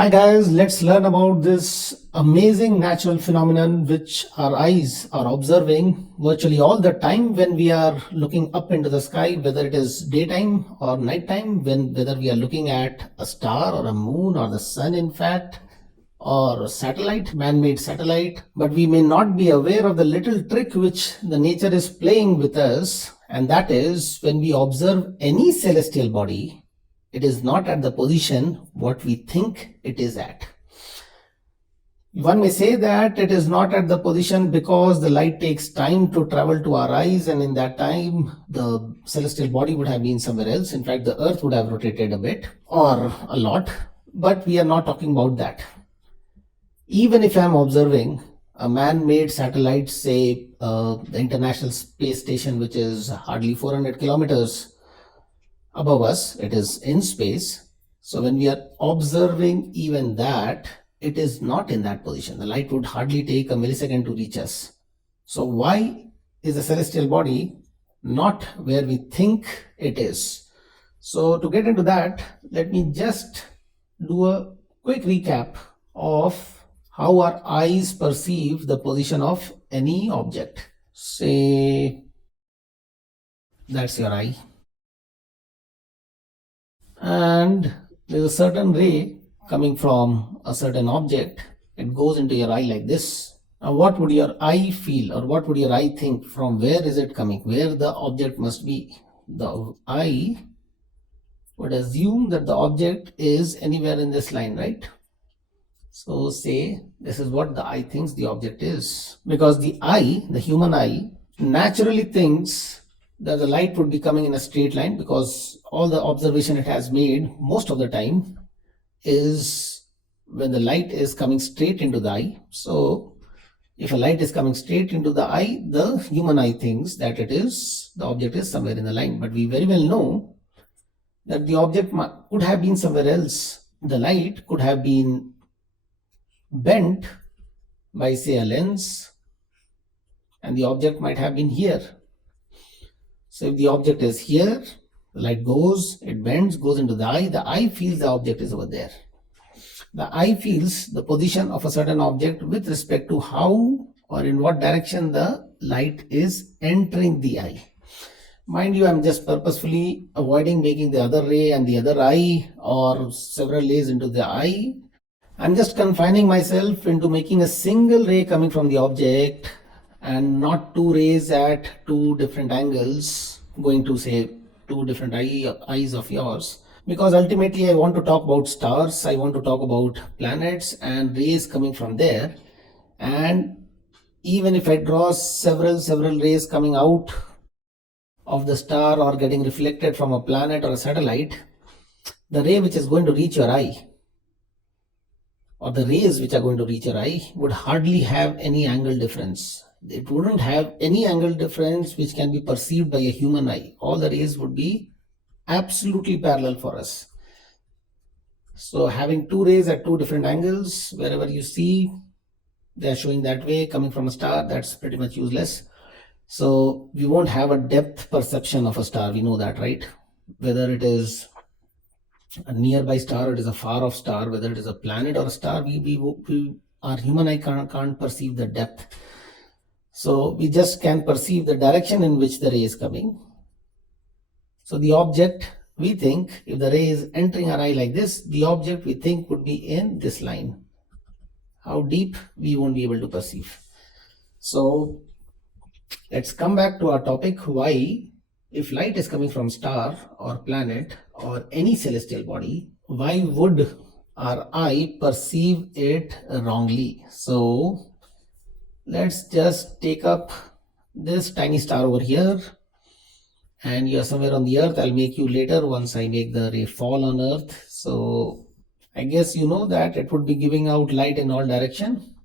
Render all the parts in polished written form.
Hi guys, let's learn about this amazing natural phenomenon which our eyes are observing virtually all the time when we are looking up into the sky, whether it is daytime or nighttime, whether we are looking at a star or a moon or the sun in fact, or a satellite, man-made satellite, but we may not be aware of the little trick which the nature is playing with us, and that is when we observe any celestial body, it is not at the position what we think it is at. One may say that it is not at the position because the light takes time to travel to our eyes, and in that time the celestial body would have been somewhere else. In fact, the earth would have rotated a bit or a lot, but we are not talking about that. Even if I am observing a man-made satellite, say the International Space Station, which is hardly 400 kilometers above us, it is in space. So when we are observing even that, it is not in that position. The light would hardly take a millisecond to reach us. So why is the celestial body not where we think it is? So to get into that, let me just do a quick recap of how our eyes perceive the position of any object. Say that's your eye, and there's a certain ray coming from a certain object. It goes into your eye like this. Now what would your eye feel, or what would your eye think? From where is it coming? Where the object must be? The eye would assume that the object is anywhere in this line, right? So say this is what the eye thinks the object is, because the eye, the human eye, naturally thinks that the light would be coming in a straight line, because all the observation it has made most of the time is when the light is coming straight into the eye. So if a light is coming straight into the eye, the human eye thinks that the object is somewhere in the line. But we very well know that the object could have been somewhere else. The light could have been bent by, say, a lens, and the object might have been here. So if the object is here, the light goes, it bends, goes into the eye feels the object is over there. The eye feels the position of a certain object with respect to how or in what direction the light is entering the eye. Mind you, I'm just purposefully avoiding making the other ray and the other eye or several rays into the eye. I'm just confining myself into making a single ray coming from the object and not two rays at two different angles going to, say, two different eyes of yours, because ultimately I want to talk about stars, I want to talk about planets and rays coming from there. And even if I draw several rays coming out of the star or getting reflected from a planet or a satellite, the ray which is going to reach your eye, or the rays which are going to reach your eye, would hardly have any angle difference. It wouldn't have any angle difference which can be perceived by a human eye. All the rays would be absolutely parallel for us. So having two rays at two different angles, wherever you see they are showing that way coming from a star, that's pretty much useless. So we won't have a depth perception of a star, we know that, right? Whether it is a nearby star, it is a far off star, whether it is a planet or a star, our human eye can't perceive the depth. So we just can perceive the direction in which the ray is coming. So the object, we think, if the ray is entering our eye like this, the object we think would be in this line. How deep, we won't be able to perceive. So let's come back to our topic. Why, if light is coming from star or planet or any celestial body, why would our eye perceive it wrongly? So let's just take up this tiny star over here, and you're somewhere on the earth. I'll make you later once I make the ray fall on earth. So I guess you know that it would be giving out light in all direction,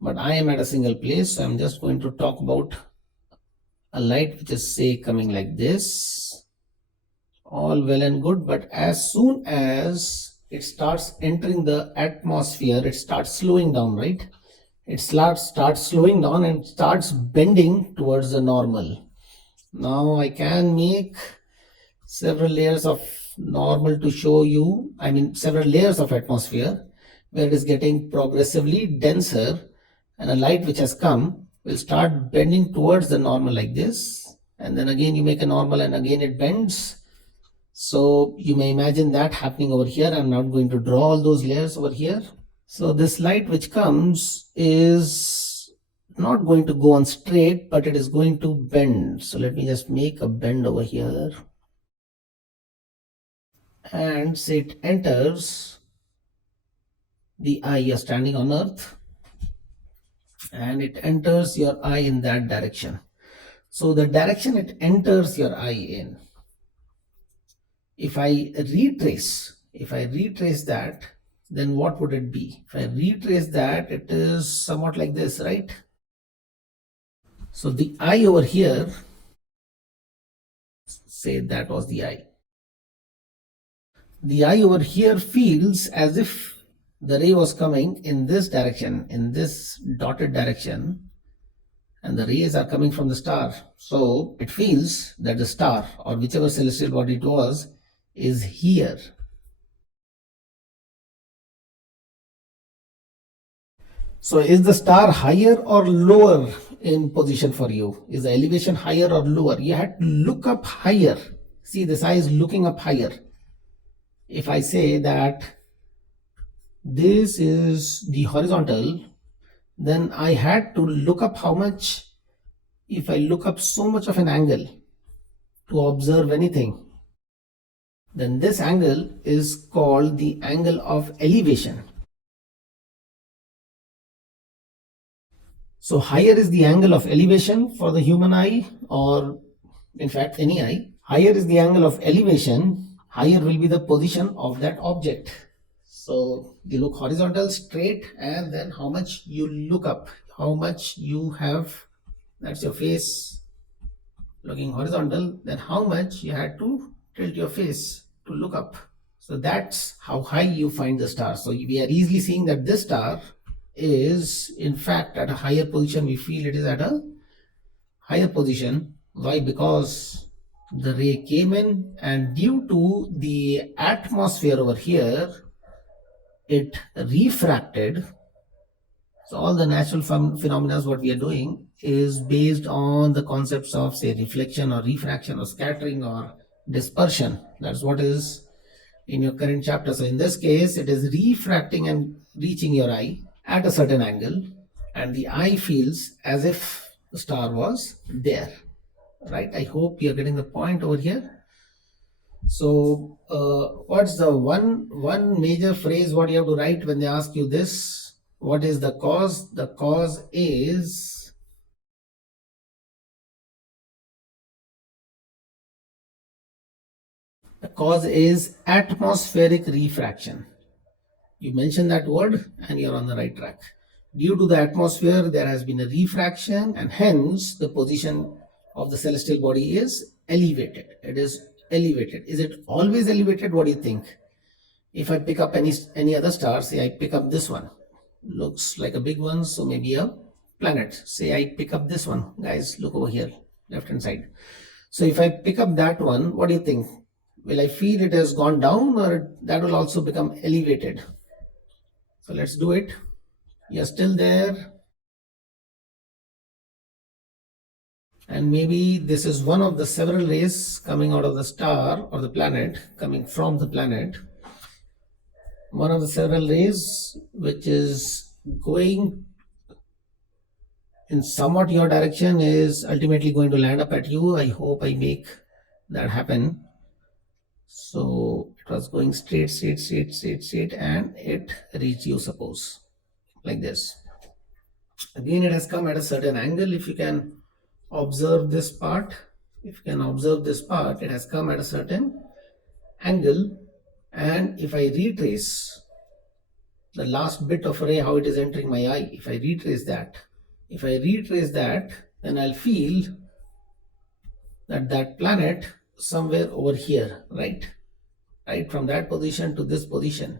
but I am at a single place, so I'm just going to talk about a light which is, say, coming like this. All well and good, but as soon as it starts entering the atmosphere, it starts slowing down, right? It starts slowing down and starts bending towards the normal. Now I can make several layers of normal to show you, I mean, several layers of atmosphere where it is getting progressively denser, and a light which has come will start bending towards the normal like this. And then again, you make a normal and again it bends. So you may imagine that happening over here. I'm not going to draw all those layers over here. So this light which comes is not going to go on straight, but it is going to bend. So let me just make a bend over here. And say it enters the eye. You're standing on earth and it enters your eye in that direction. So the direction it enters your eye in, if I retrace that, then what would it be? If I retrace that, it is somewhat like this, right? So the eye over here, say that was the eye. The eye over here feels as if the ray was coming in this direction, in this dotted direction, and the rays are coming from the star. So it feels that the star, or whichever celestial body it was, is here. So is the star higher or lower in position for you? Is the elevation higher or lower? You had to look up higher. See, this eye is looking up higher. If I say that this is the horizontal, then I had to look up how much. If I look up so much of an angle to observe anything, then this angle is called the angle of elevation. So higher is the angle of elevation for the human eye, or in fact any eye. Higher is the angle of elevation, higher will be the position of that object. So you look horizontal, straight, and then how much you look up, how much you have, that's your face looking horizontal, then how much you had to tilt your face to look up. So that's how high you find the star. So we are easily seeing that this star is in fact at a higher position. We feel it is at a higher position. Why? Because the ray came in, and due to the atmosphere over here, it refracted. So all the natural phenomena what we are doing is based on the concepts of, say, reflection or refraction or scattering or dispersion. That's what is in your current chapter. So in this case, it is refracting and reaching your eye at a certain angle, and the eye feels as if the star was there, right? I hope you're getting the point over here. So what's the one major phrase what you have to write when they ask you this? What is the cause? The cause is atmospheric refraction. You mention that word and you're on the right track. Due to the atmosphere, there has been a refraction, and hence the position of the celestial body is elevated. It is elevated. Is it always elevated? What do you think? If I pick up any other star, say I pick up this one, looks like a big one, so maybe a planet. Say I pick up this one, guys, look over here, left hand side. So if I pick up that one, what do you think? Will I feel it has gone down, or that will also become elevated? So let's do it. You're still there. And maybe this is one of the several rays coming out of the star or the planet, coming from the planet. One of the several rays which is going in somewhat your direction is ultimately going to land up at you. I hope I make that happen. So it was going straight, and it reached you, suppose, like this. Again, it has come at a certain angle. If you can observe this part, it has come at a certain angle. And if I retrace the last bit of ray, how it is entering my eye, if I retrace that, then I'll feel that planet somewhere over here, right from that position to this position.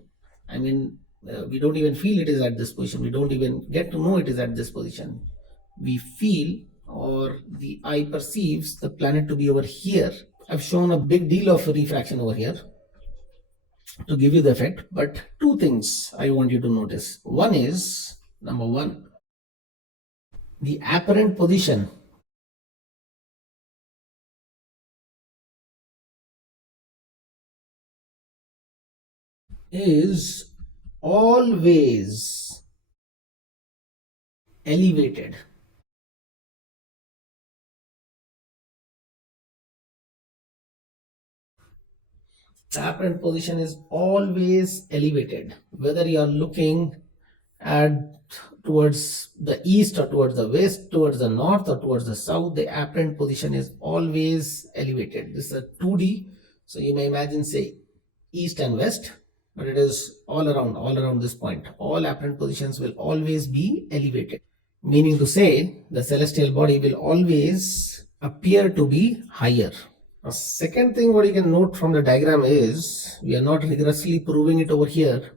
I mean, we don't even feel it is at this position. We don't even get to know it is at this position. We feel, or the eye perceives, the planet to be over here. I've shown a big deal of refraction over here. to give you the effect, but two things I want you to notice. One is, number one, the apparent position is always elevated. The apparent position is always elevated, whether you are looking at towards the east or towards the west, towards the north or towards the south. The apparent position is always elevated. This is a 2D, so you may imagine, say, east and west, but it is all around this point. All apparent positions will always be elevated, meaning to say the celestial body will always appear to be higher. A second thing what you can note from the diagram is, we are not rigorously proving it over here,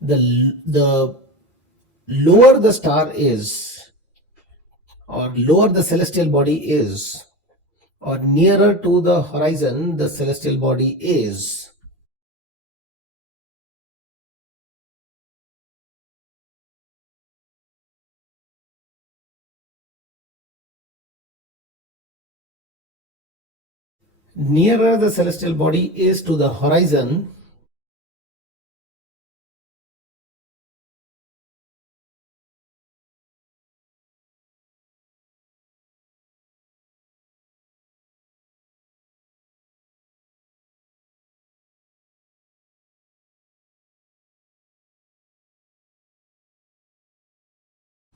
the lower the star is, or lower the celestial body is, or nearer to the horizon the celestial body is, nearer the celestial body is to the horizon,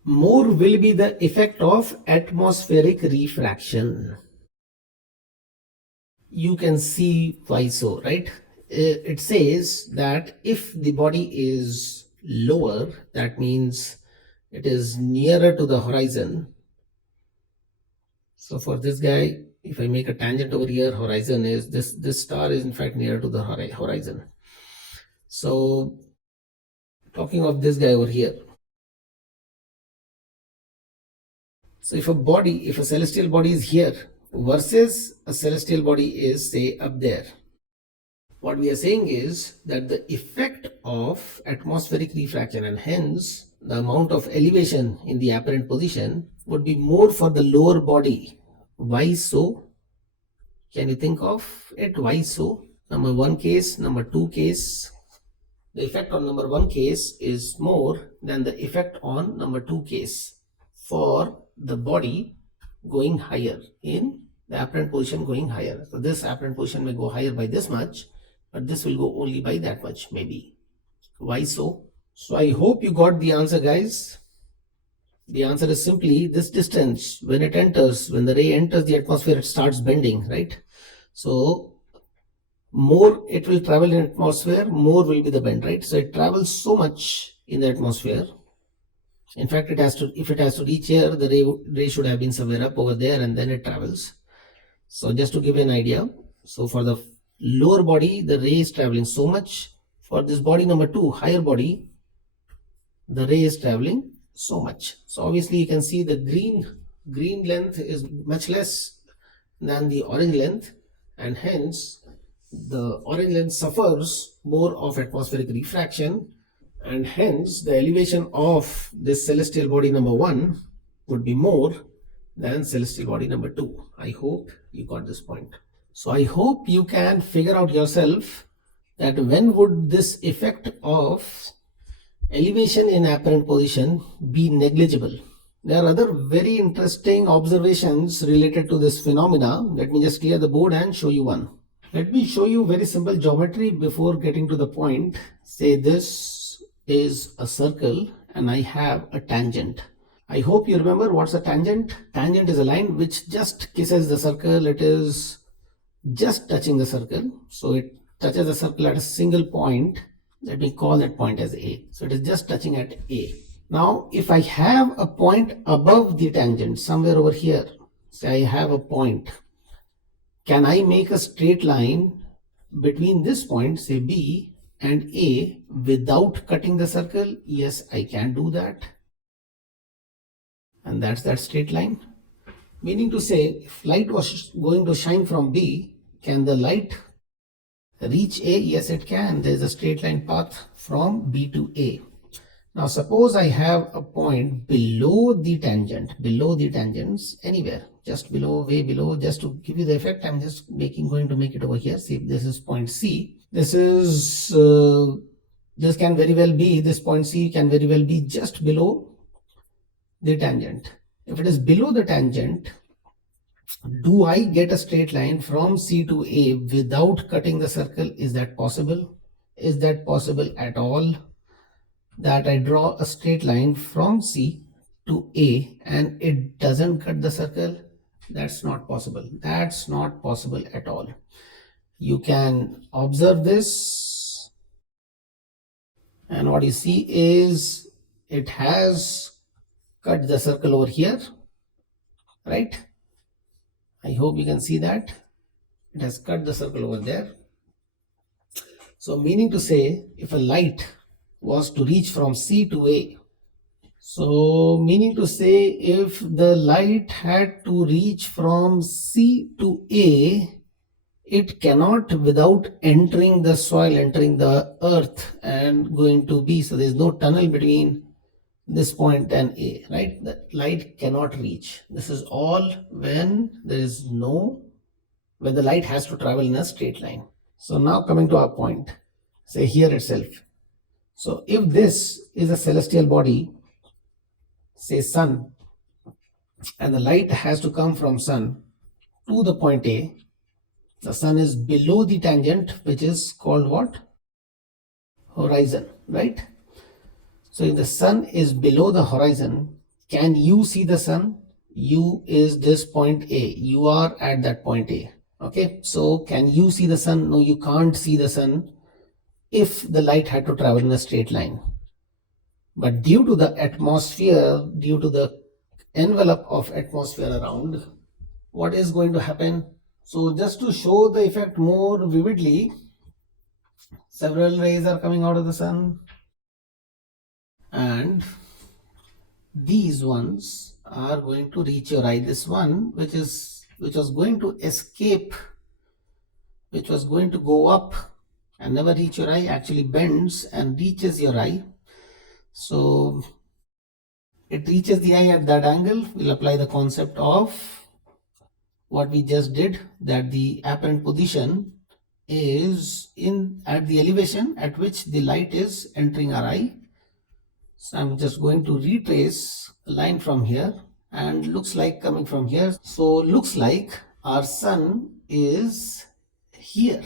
more will be the effect of atmospheric refraction. You can see why so, right? It says that if the body is lower, that means it is nearer to the horizon. So for this guy, if I make a tangent over here, horizon is this star is in fact nearer to the horizon. So talking of this guy over here, so if a celestial body is here versus a celestial body is, say, up there, what we are saying is that the effect of atmospheric refraction, and hence the amount of elevation in the apparent position, would be more for the lower body. Why so? Can you think of it? Why so? Number one case, number two case, the effect on number one case is more than the effect on number two case for the body going higher, in the apparent position going higher. So this apparent position may go higher by this much, but this will go only by that much, maybe. Why so? So I hope you got the answer, guys. The answer is simply this distance. When the ray enters the atmosphere, it starts bending, right? So more it will travel in atmosphere, more will be the bend, right? So it travels so much in the atmosphere. In fact, if it has to reach here, the ray should have been somewhere up over there, and then it travels. So just to give you an idea, so for the lower body, the ray is traveling so much. For this body number two, higher body, the ray is traveling so much. So obviously you can see the green length is much less than the orange length, and hence the orange length suffers more of atmospheric refraction, and hence the elevation of this celestial body number one would be more than celestial body number two. I hope you got this point. So I hope you can figure out yourself that when would this effect of elevation in apparent position be negligible. There are other very interesting observations related to this phenomena. Let me just clear the board and show you one. Let me show you very simple geometry before getting to the point. Say this is a circle and I have a tangent. I hope you remember what's a tangent. Tangent is a line which just kisses the circle. It is just touching the circle. So it touches the circle at a single point. Let me call that point as A. So it is just touching at A. Now, if I have a point above the tangent, somewhere over here, say I have a point, can I make a straight line between this point, say B, and A without cutting the circle? Yes, I can do that. And that's that straight line. Meaning to say, if light was going to shine from B, can the light reach A? Yes, it can. There is a straight line path from B to A. Now suppose I have a point below the tangents, anywhere, just below, way below. Just to give you the effect, I'm just going to make it over here. See, this is point C. This can very well be, this point C can very well be just below the tangent. If it is below the tangent, do I get a straight line from C to A without cutting the circle? Is that possible? Is that possible at all? That I draw a straight line from C to A and it doesn't cut the circle? That's not possible. That's not possible at all. You can observe this, and what you see is it has cut the circle over here, right? I hope you can see that it has cut the circle over there. So meaning to say, if a light was to reach from C to A, so meaning to say, if the light had to reach from C to A, it cannot without entering the soil, entering the earth and going to B. So there is no tunnel between this point and A, right? The light cannot reach. This is all when when the light has to travel in a straight line. So now coming to our point, say here itself. So if this is a celestial body, say sun, and the light has to come from sun to the point A, the sun is below the tangent, which is called what? Horizon, right? So if the sun is below the horizon, can you see the sun? You is this point A. You are at that point A. Okay, so can you see the sun? No, you can't see the sun if the light had to travel in a straight line. But due to the atmosphere, due to the envelope of atmosphere around, what is going to happen? So just to show the effect more vividly, several rays are coming out of the sun, and these ones are going to reach your eye. This one, which was going to escape, which was going to go up and never reach your eye, actually bends and reaches your eye. So it reaches the eye at that angle. We'll apply the concept of what we just did, that the apparent position is at the elevation at which the light is entering our eye. So I'm just going to retrace a line from here, and looks like coming from here. So looks like our sun is here.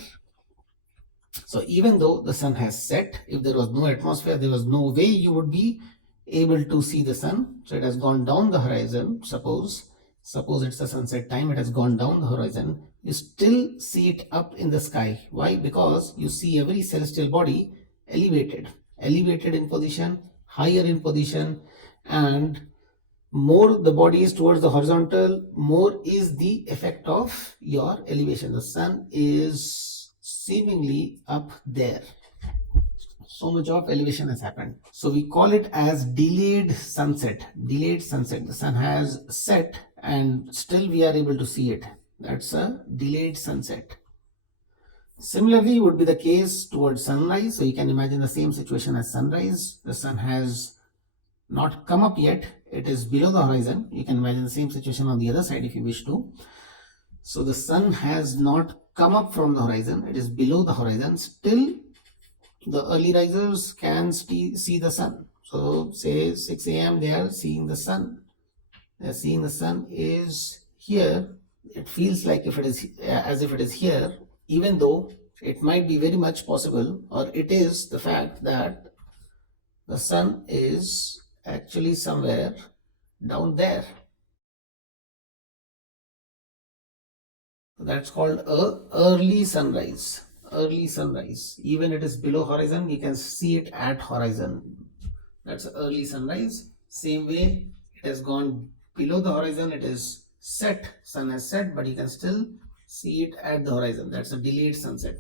So even though the sun has set, if there was no atmosphere, there was no way you would be able to see the sun. So it has gone down the horizon. Suppose it's the sunset time, it has gone down the horizon. You still see it up in the sky. Why? Because you see every celestial body elevated in position, higher in position, and more the body is towards the horizontal, more is the effect of your elevation. The sun is seemingly up there. So much of elevation has happened. So we call it as delayed sunset. The sun has set and still we are able to see it. That's a delayed sunset. Similarly would be the case towards sunrise. So you can imagine the same situation as sunrise. The sun has not come up yet, it is below the horizon. You can imagine the same situation on the other side if you wish to. So the sun has not come up from the horizon, it is below the horizon. Still the early risers can see the sun. So say 6 a.m. they are seeing the sun. They are seeing the sun is here. It feels like as if it is here, even though it might be very much possible, or it is the fact that the sun is actually somewhere down there. That's called a early sunrise. Even it is below horizon, you can see it at horizon. That's early sunrise. Same way, it has gone below the horizon, it is set, sun has set, but you can still see it at the horizon. That's a delayed sunset.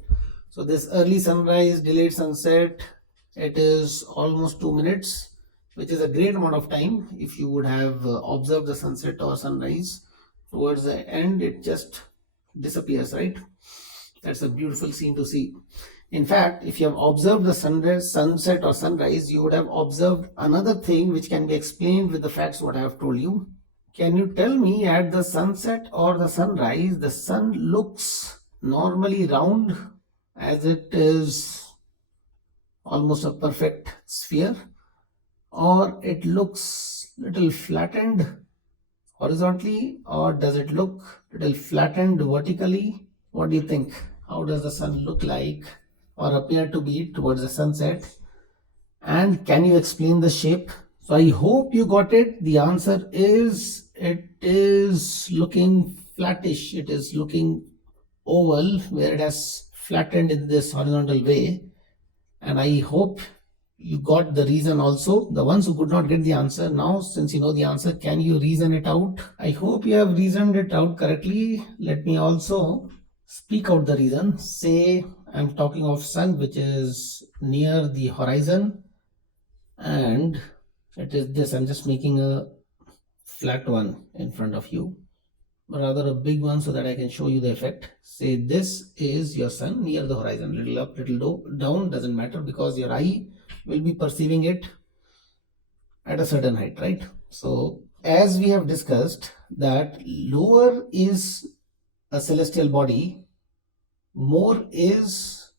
So this early sunrise, delayed sunset, it is almost 2 minutes, which is a great amount of time. If you would have observed the sunset or sunrise, towards the end it just disappears, right? That's a beautiful scene to see. In fact, if you have observed the sunrise, sunset or sunrise, you would have observed another thing which can be explained with the facts what I have told you. Can you tell me, at the sunset or the sunrise, the sun looks normally round, as it is almost a perfect sphere, or it looks little flattened horizontally, or does it look little flattened vertically? What do you think? How does the sun look like or appear to be towards the sunset? And can you explain the shape? So I hope you got it. The answer is, it is looking flattish. It is looking oval, where it has flattened in this horizontal way. And I hope you got the reason also. The ones who could not get the answer, now since you know the answer, can you reason it out? I hope you have reasoned it out correctly. Let me also speak out the reason. Say I'm talking of sun which is near the horizon, and it is this. I'm just making a flat one in front of you, rather a big one, so that I can show you the effect. Say this is your sun near the horizon, little up, little down, doesn't matter, because your eye will be perceiving it at a certain height, right? So as we have discussed that lower is a celestial body, more is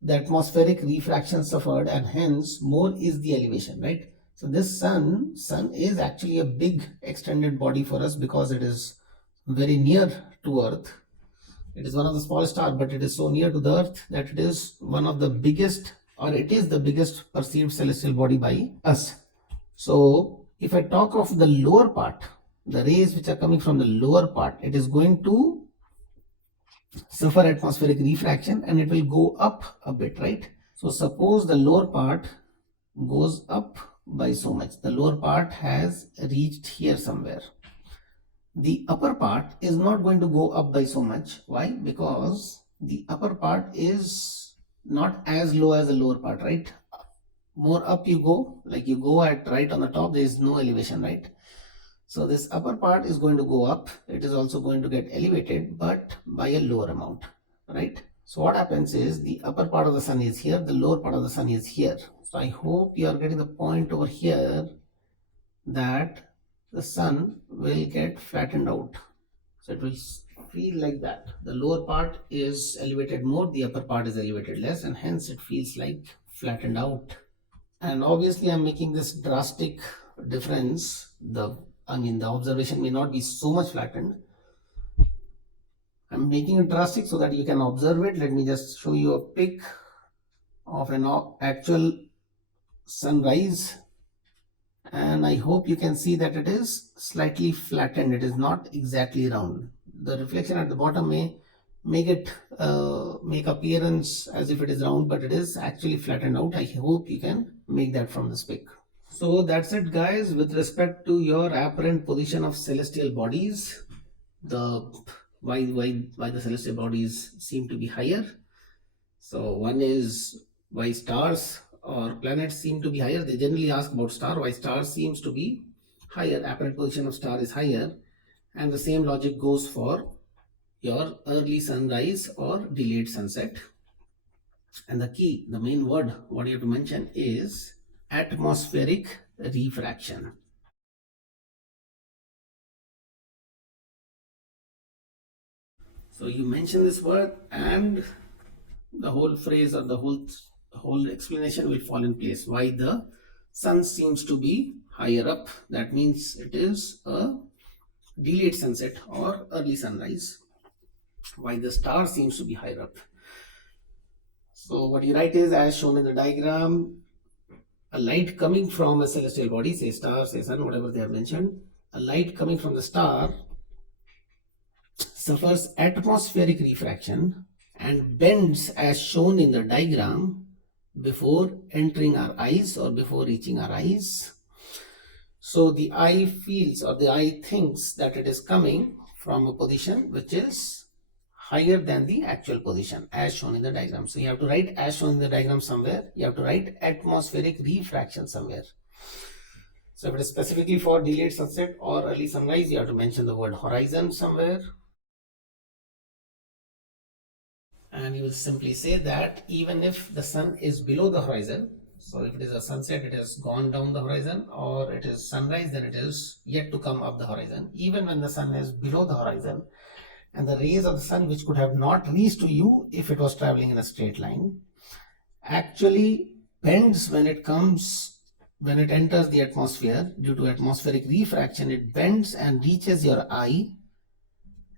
the atmospheric refraction suffered, and hence more is the elevation, right? So this sun is actually a big extended body for us because it is very near to Earth. It is one of the smallest stars, but it is so near to the Earth that it is one of the biggest, or it is the biggest perceived celestial body by us. So if I talk of the lower part, the rays which are coming from the lower part, it is going to suffer atmospheric refraction and it will go up a bit, right? So suppose the lower part goes up by so much. The lower part has reached here somewhere. The upper part is not going to go up by so much. Why? Because the upper part is not as low as the lower part, right? More up you go, like you go at right on the top, there is no elevation, right? So this upper part is going to go up. It is also going to get elevated, but by a lower amount, right? So what happens is, the upper part of the sun is here, the lower part of the sun is here. So I hope you are getting the point over here, that the sun will get flattened out. So it will feel like that. The lower part is elevated more, the upper part is elevated less, and hence it feels like flattened out. And obviously I'm making this drastic difference. The observation may not be so much flattened. I'm making it drastic so that you can observe it. Let me just show you a pic of an actual sunrise, and I hope you can see that it is slightly flattened. It is not exactly round. The reflection at the bottom may make it make appearance as if it is round, but it is actually flattened out. I hope you can make that from this pic. So that's it, guys, with respect to your apparent position of celestial bodies. The why the celestial bodies seem to be higher. So one is why stars or planets seem to be higher. They generally ask about star, why star seems to be higher, apparent position of star is higher. And the same logic goes for your early sunrise or delayed sunset. And the key, the main word what you have to mention is atmospheric refraction. So you mention this word and the whole phrase or the whole explanation will fall in place. Why the sun seems to be higher up, that means it is a delayed sunset or early sunrise. Why the star seems to be higher up. So what you write is, as shown in the diagram, a light coming from a celestial body, say star, say sun, whatever they have mentioned, a light coming from the star suffers atmospheric refraction and bends as shown in the diagram before entering our eyes or before reaching our eyes. So the eye feels, or the eye thinks, that it is coming from a position which is higher than the actual position as shown in the diagram. So you have to write as shown in the diagram somewhere. You have to write atmospheric refraction somewhere. So if it is specifically for delayed sunset or early sunrise, you have to mention the word horizon somewhere. And and you will simply say that even if the sun is below the horizon, so if it is a sunset, it has gone down the horizon, or it is sunrise, then it is yet to come up the horizon. Even when the sun is below the horizon, and the rays of the sun, which could have not reached to you if it was traveling in a straight line, actually bends when it enters the atmosphere. Due to atmospheric refraction, it bends and reaches your eye,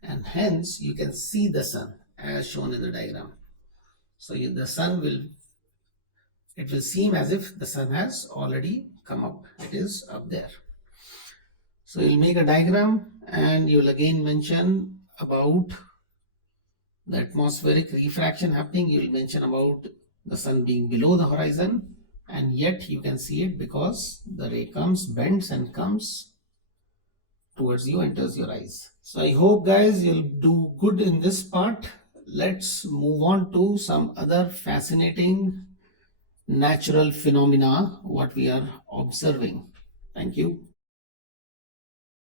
and hence you can see the sun as shown in the diagram. So the sun will, it will seem as if the sun has already come up. It is up there. So you'll make a diagram and you'll again mention about the atmospheric refraction happening. You'll mention about the sun being below the horizon, and yet you can see it because the ray comes, bends and comes towards you, enters your eyes. So I hope guys you'll do good in this part. Let's move on to some other fascinating natural phenomena what we are observing. Thank you.